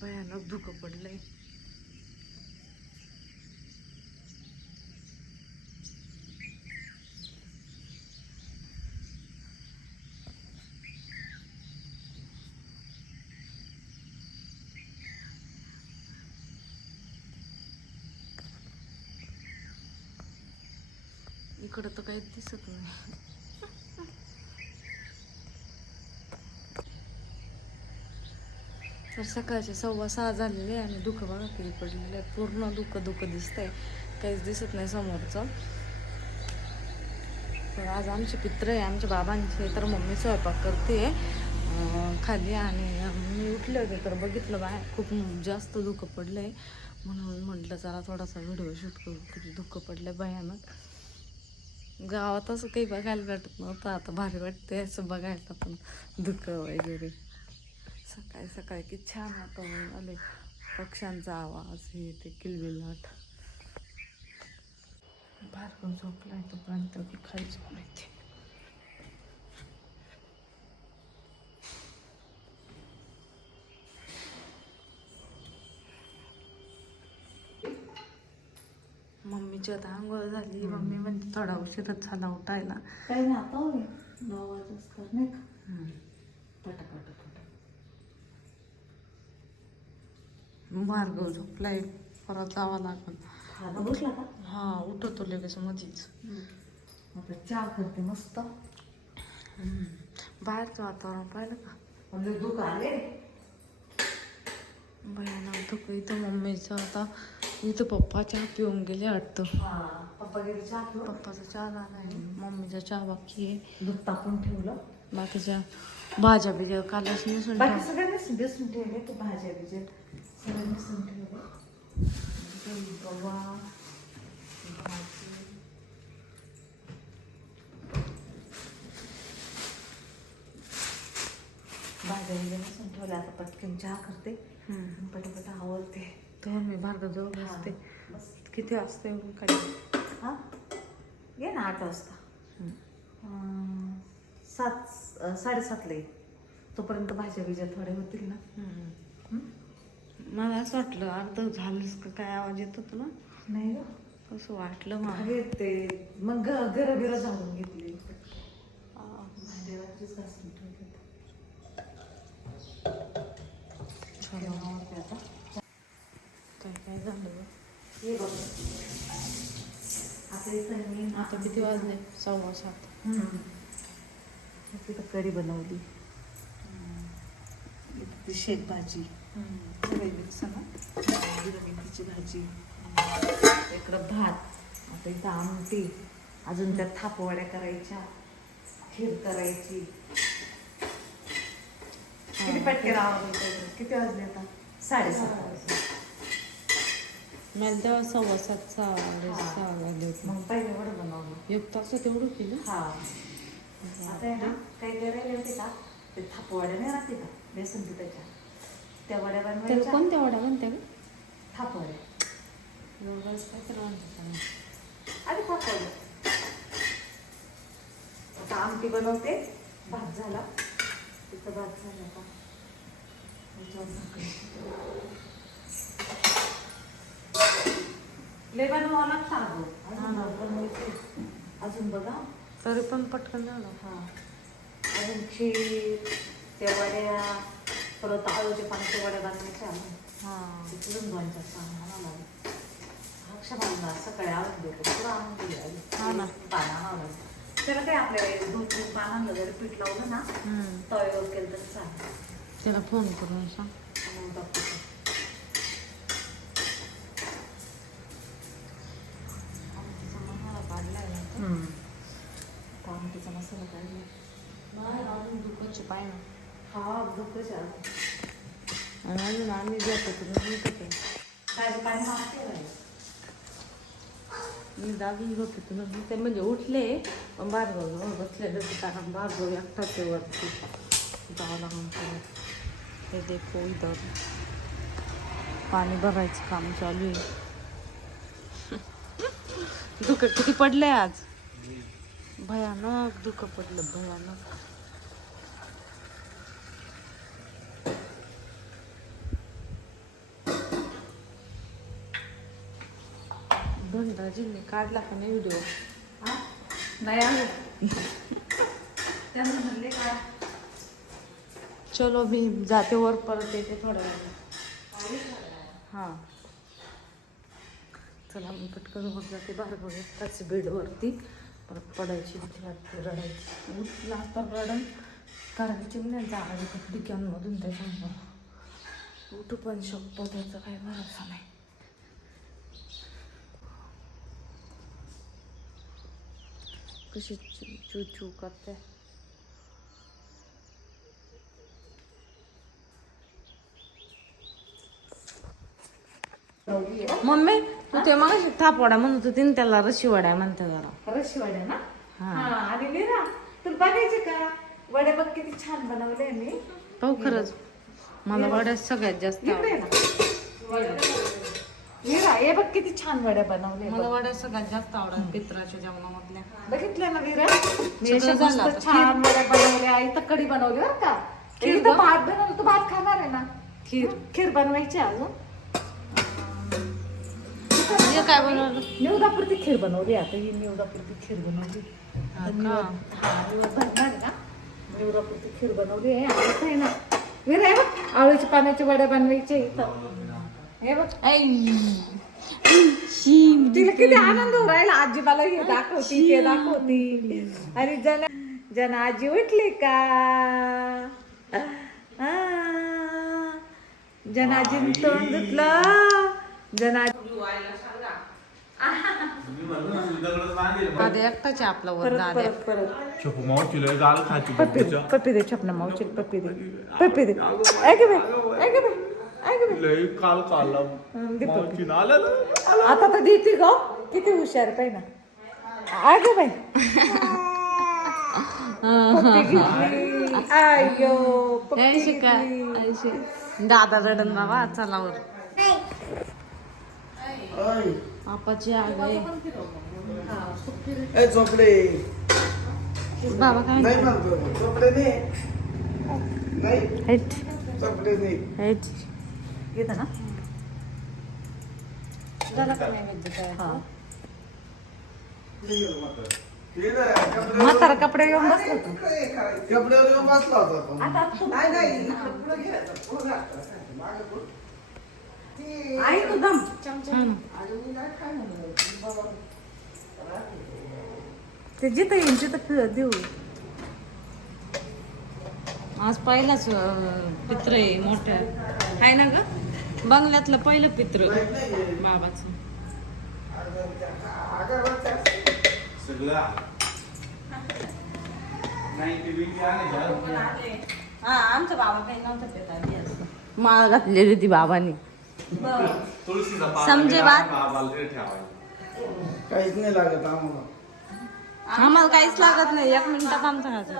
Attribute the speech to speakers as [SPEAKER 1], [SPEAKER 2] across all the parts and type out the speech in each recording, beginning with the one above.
[SPEAKER 1] भयानक धुकं पडलंय. इकडं तर काहीच दिसत नाही. तर सकाळचे सव्वा सहा झालेले आहे आणि दुःख बघा किती पडलेलं आहे पूर्ण दुःख दुःख दिसतंय. काहीच दिसत नाही समोरचं. तर आज आमचे पित्र आहे आमच्या बाबांचे. तर मम्मी स्वयंपाक करते. खाली आणि मी उठले होते तर बघितलं बाहेर खूप जास्त दुःख पडलं आहे म्हणून म्हटलं जरा थोडासा व्हिडिओ शूट करू. किती दुःख पडलं भयानक. गावात असं काही बघायला भेटत नव्हतं. आता भारी वाटते असं बघायला पण. दुःख वगैरे. सकाळी सकाळी किती छान वातावरण आले पक्ष्यांचा आवाज हे ते किलबिलाट बाहेर झोपलाय तोपर्यंत की खायच माहिती मम्मीची आता आंघोळ झाली. मम्मी म्हणजे थोडा उशीरच झाला उठायला.
[SPEAKER 2] काही नाही आता नऊ वाजता नाही का पटापट पटा
[SPEAKER 1] भार्गव झोपलाय परत जावं लागल.
[SPEAKER 2] खाना बसला का?
[SPEAKER 1] हा उठवतो लगेच मधीच.
[SPEAKER 2] आता चहा करते मस्त.
[SPEAKER 1] बाहेरचं वातावरण पाहिलं का?
[SPEAKER 2] म्हणजे दुःख आले
[SPEAKER 1] भयानक धुकं इथं मम्मीचं आता इथं पप्पा चहा पिऊन गेले वाटतं.
[SPEAKER 2] हा पप्पा गेले चहा
[SPEAKER 1] पप्पाचा चहा झालाय मम्मीचा चहा बाकी आहे.
[SPEAKER 2] दूध टाकून ठेवलं.
[SPEAKER 1] बाकीच्या भाज्या बिज्या कालच नसून
[SPEAKER 2] बाकी सगळ्यांनीच बेसून ठेवले ते भाज्या बिज्या. भाजी भाज्या बिज्या नसून आता पटकन चहा करते. पटापट आवडते.
[SPEAKER 1] तर मी भारताजवळ बसते किती वाजता येऊन काय
[SPEAKER 2] हां ये ना आठ वाजता सात साडेसातला. ये तोपर्यंत भाज्या बिज्या थोड्या होतील ना.
[SPEAKER 1] मला असं वाटलं अर्ध झालंच का? काय आवाज येत होता ना?
[SPEAKER 2] नाही ग.
[SPEAKER 1] कसं वाटलं मला.
[SPEAKER 2] अरे ते मग घर बिर झाडून घेतली. भांडे रात्रीच घासून ठेवले
[SPEAKER 1] छान
[SPEAKER 2] जेवणावरती आता.
[SPEAKER 1] काय काय झालं
[SPEAKER 2] बघ. आता इथं मी
[SPEAKER 1] आता किती वाजले? सव्वा सात.
[SPEAKER 2] हम्म. तिथं कढी बनवली. इथं ती मेथीची भाजी इकडं भात आता इथं आमटी अजून त्यात थापवड्या करायच्या खीर करायची किती पटके किती वाजले आता साडेसात वाजले
[SPEAKER 1] मला तेव्हा सव्वा सात सहा सहा वाजले होते
[SPEAKER 2] मग पहिले वडं बनवलं
[SPEAKER 1] एक तास तेवढं केलं
[SPEAKER 2] हा आता आहे ना काही करायला होते का ते थापवाड्या नाही राहते का बेसन पिठाच्या त्या वड्या
[SPEAKER 1] त्याला
[SPEAKER 2] बनवायच्या
[SPEAKER 1] कोणत्या वड्या म्हणते का
[SPEAKER 2] थापवड्या
[SPEAKER 1] एवढंच काय तर म्हणतात
[SPEAKER 2] आणि थापवड्या आता आमटी बनवते. भात झाला. तिथं भात झाला का त्याच्यावर झाकण. लय बनवावं लागतं अगं. अजून बनवायचे. अजून बघा.
[SPEAKER 1] तरी पण पटकन झालं.
[SPEAKER 2] हा. अजून खीर त्या वड्या परत आळूच्या पाण्याच्या वड्या बनवायच्या
[SPEAKER 1] हां.
[SPEAKER 2] तिकडून सामान आणावं लागेल. अक्षमाला सकाळी आणून देतो पुढं आणून दिली.
[SPEAKER 1] हा.
[SPEAKER 2] पान आणावं त्याला काय आपल्याला दोन तीन पान आणलं जरी पीठ लावलं ना
[SPEAKER 1] हम्म.
[SPEAKER 2] तव्यावर केलं तर चालेल.
[SPEAKER 1] तिला फोन करून सांग.
[SPEAKER 2] आमटीचा मसाला
[SPEAKER 1] दुःखाचे पाय ना
[SPEAKER 2] हा दुखच आहे
[SPEAKER 1] आणि अजून आम्ही जातो तुम्ही ते
[SPEAKER 2] काय पाणी मागते बाई.
[SPEAKER 1] मी दाबून झोपते ते म्हणजे उठले पण जवळ बसलेलं कारण भार्गव एकटाच आहे वरती. जावं लागून हे देखो इथं. पाणी भरायचं काम चालू आहे. दुःख किती पडलंय आज? भयानक दुःख पडलं भयानक. धनराजींनी काढला का नाही व्हिडिओ
[SPEAKER 2] नाही आहे त्यांना म्हणले का
[SPEAKER 1] चलो मी जाते वर परत येते थोड्या वेळाने. हां. चला मी पटकन वर जाते भार्गव त्याच बेडवरती. परत पडायची भीती वाटते रडायची. उठला तर रडण करायची नाही जाळी कॅनमधून त्याच्यामुळं. उठू पण शकतो त्याचा काही भरोसा नाही. कशी चू चू चू करते? मम्मी तू ते मग थापवाडा म्हणत होती ना त्याला रशी वड्या म्हणते जरा.
[SPEAKER 2] रशी वड्या ना?
[SPEAKER 1] हा.
[SPEAKER 2] हा मीरा तुला बघायचे का? वड्या बघ किती छान बनवले मी.
[SPEAKER 1] पाहू खरंच. मला वड्या सगळ्यात जास्त
[SPEAKER 2] इकडे. ना. मीरा हे बघ किती छान वड्या बनवले
[SPEAKER 1] मला वड्या सगळ्यात जास्त आवडतात पित्राच्या जेवणामधल्या.
[SPEAKER 2] बघितलं ना वीरा? मी अशा
[SPEAKER 1] झालं
[SPEAKER 2] मस्त
[SPEAKER 1] आता.
[SPEAKER 2] छान वड्या बनवल्या आई तर कढी बनवली बरं का.
[SPEAKER 1] खीर बघ.
[SPEAKER 2] भात बनवलं तू भात खाणार आहे ना.
[SPEAKER 1] खीर.
[SPEAKER 2] खीर बनवायची अजून.
[SPEAKER 1] हे काय बनवलं?
[SPEAKER 2] निवदापुरती खीर बनवली आता ही निवदापुरती खीर बनवली.
[SPEAKER 1] हा
[SPEAKER 2] तर
[SPEAKER 1] का?
[SPEAKER 2] निवद- हा, निवद भरणार आहे ना. निवदापुरती खीर बनवली आहे. आणि इथं आहे ना. वीरा हे बघ आवळीच्या पाण्याच्या वड्या बनवायचे इथं. हे बघ. तिला किती आनंद राहिला आजी मला हे दाखवती ते दाखवती. आणि जन जन आजी उठली का? आ, जनाजीन तोंड धुतलं. जनाजी
[SPEAKER 1] आधी एकटाच आपला
[SPEAKER 3] मावची लय गाल खायची
[SPEAKER 2] पप्पी दे पप्पी दे छपना मावची पप्पी दे. पप्पी दे. ऐक ऐक बे ऐक बे
[SPEAKER 3] लय काल आलेलं
[SPEAKER 2] आता तर देते ग. किती हुशार पाहि ना. ऐक बाई? पप्पी घेतली. आयो पप्पी
[SPEAKER 1] ऐंशी का?
[SPEAKER 2] घेतली.
[SPEAKER 1] ऐंशी. दादा रडन बाबा चला वर. आपाची आग आहे.
[SPEAKER 4] ए चोपडे
[SPEAKER 1] बाबा काय
[SPEAKER 4] नाही म्हणतो चोपडे नाही. चोपडे नाही
[SPEAKER 2] घेतं ना?
[SPEAKER 4] कपडे-
[SPEAKER 2] म्हातारा कपडे घेऊन बसलो
[SPEAKER 4] कपड्यावर येऊन बसला होता तो.
[SPEAKER 2] आता तू
[SPEAKER 4] नाही नाही इकडं पुढं घ्यायचं, पुढं घालायचं. मागं पुढं. ती-
[SPEAKER 2] आई तू दम.
[SPEAKER 1] हम्म.
[SPEAKER 4] आणि मी काय काय म्हणलं, ती बाबा-
[SPEAKER 2] ते जिथं येईल तिथं फिरत देऊ.
[SPEAKER 1] आज पहिलाच अं, पित्र आहे मोठं. आहे ना ग? बंगल्यातलं पहिलं पित्र. बाबाचं. हा आमचा बाबा काही नव्हता. माळ घातलेली होती बाबांनी. समजे बात?
[SPEAKER 4] काहीच नाही लागत आम्हाला.
[SPEAKER 1] आम्हाला काहीच लागत नाही. एक मिनिटात आमचा घालतो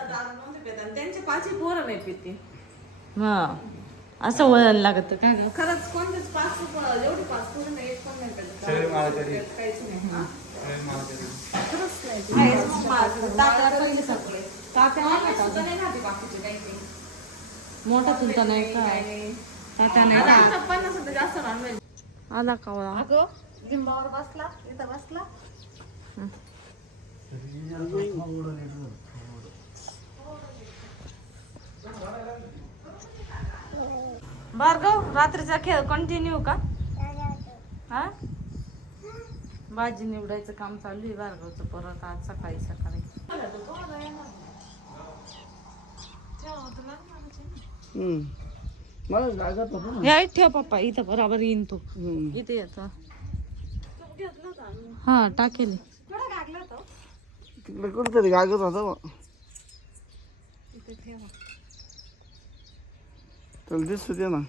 [SPEAKER 2] त्यांचे पाचही पोरं नाही पिते.
[SPEAKER 1] हा. असं वळण लागत काय ग?
[SPEAKER 2] खरंच कोणतेच पाच एवढी पाच पोरं नाही एक पण नाही पिते.
[SPEAKER 3] शरीर माळकरी.
[SPEAKER 2] काहीच नाही. हा.
[SPEAKER 3] शरीर माळकरी.
[SPEAKER 2] खरंच नाही. आहेच माझं.
[SPEAKER 1] तात्या पहिले सगळे तात्या नाही का
[SPEAKER 2] सुद्धा नाही खाते बाकीचे काही काही.
[SPEAKER 1] मोठा चुलता नाही काय तात्या नाही.
[SPEAKER 2] आता
[SPEAKER 1] का
[SPEAKER 2] आमचा पन्नास होतं जास्त नॉनव्हेज
[SPEAKER 1] आला कावळा
[SPEAKER 2] अगं लिंबावर बसला इथं बसला.
[SPEAKER 1] भार्गव रात्रीचा खेळ कंटिन्यू का? हा? भाजी निवडायचं काम चालू आहे भार्गवचं परत आज सकाळी सकाळी.
[SPEAKER 4] मला लागत होतं ना.
[SPEAKER 1] या ठेव पप्पा इथं बराबर येईन तो. इथे येतो हा टाकेल.
[SPEAKER 4] तिकडे कुठेतरी गागत होता बा. तुला दिसत दे ना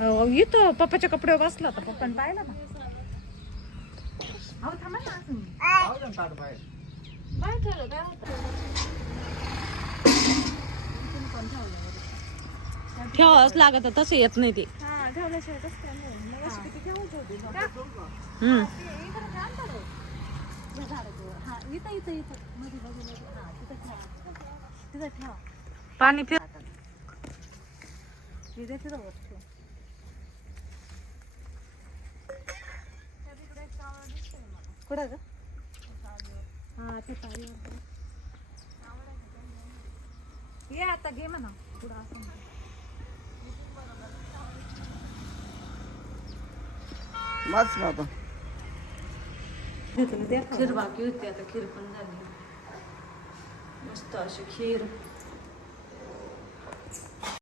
[SPEAKER 2] अहो, इथं पप्पाच्या कपड्यावर बसला होता पप्पाने पाहिलं ना अहो थांबा ना अजून. बाहेर ठेवलं काय होतं
[SPEAKER 1] ठेवावंच लागत तसं येत नाही ते.
[SPEAKER 2] हा ठेवल्याशिवाय काय नाही. मग अशी किती ठेवायची होती ना.
[SPEAKER 1] हम्म.
[SPEAKER 2] हा इथं इथं इथं. मध्ये हा तिथं ठेवा. तिथं ठेवा.
[SPEAKER 1] पाणी फिर
[SPEAKER 2] कुठं ग? हा ते तारीवर ये आता घे म्हणा. पुढं असं म्हणा.
[SPEAKER 4] वाच ना आता.
[SPEAKER 2] घेतलं ते
[SPEAKER 1] खीर बाकी होती आता खीर पण झाली. मस्त अशी खीर.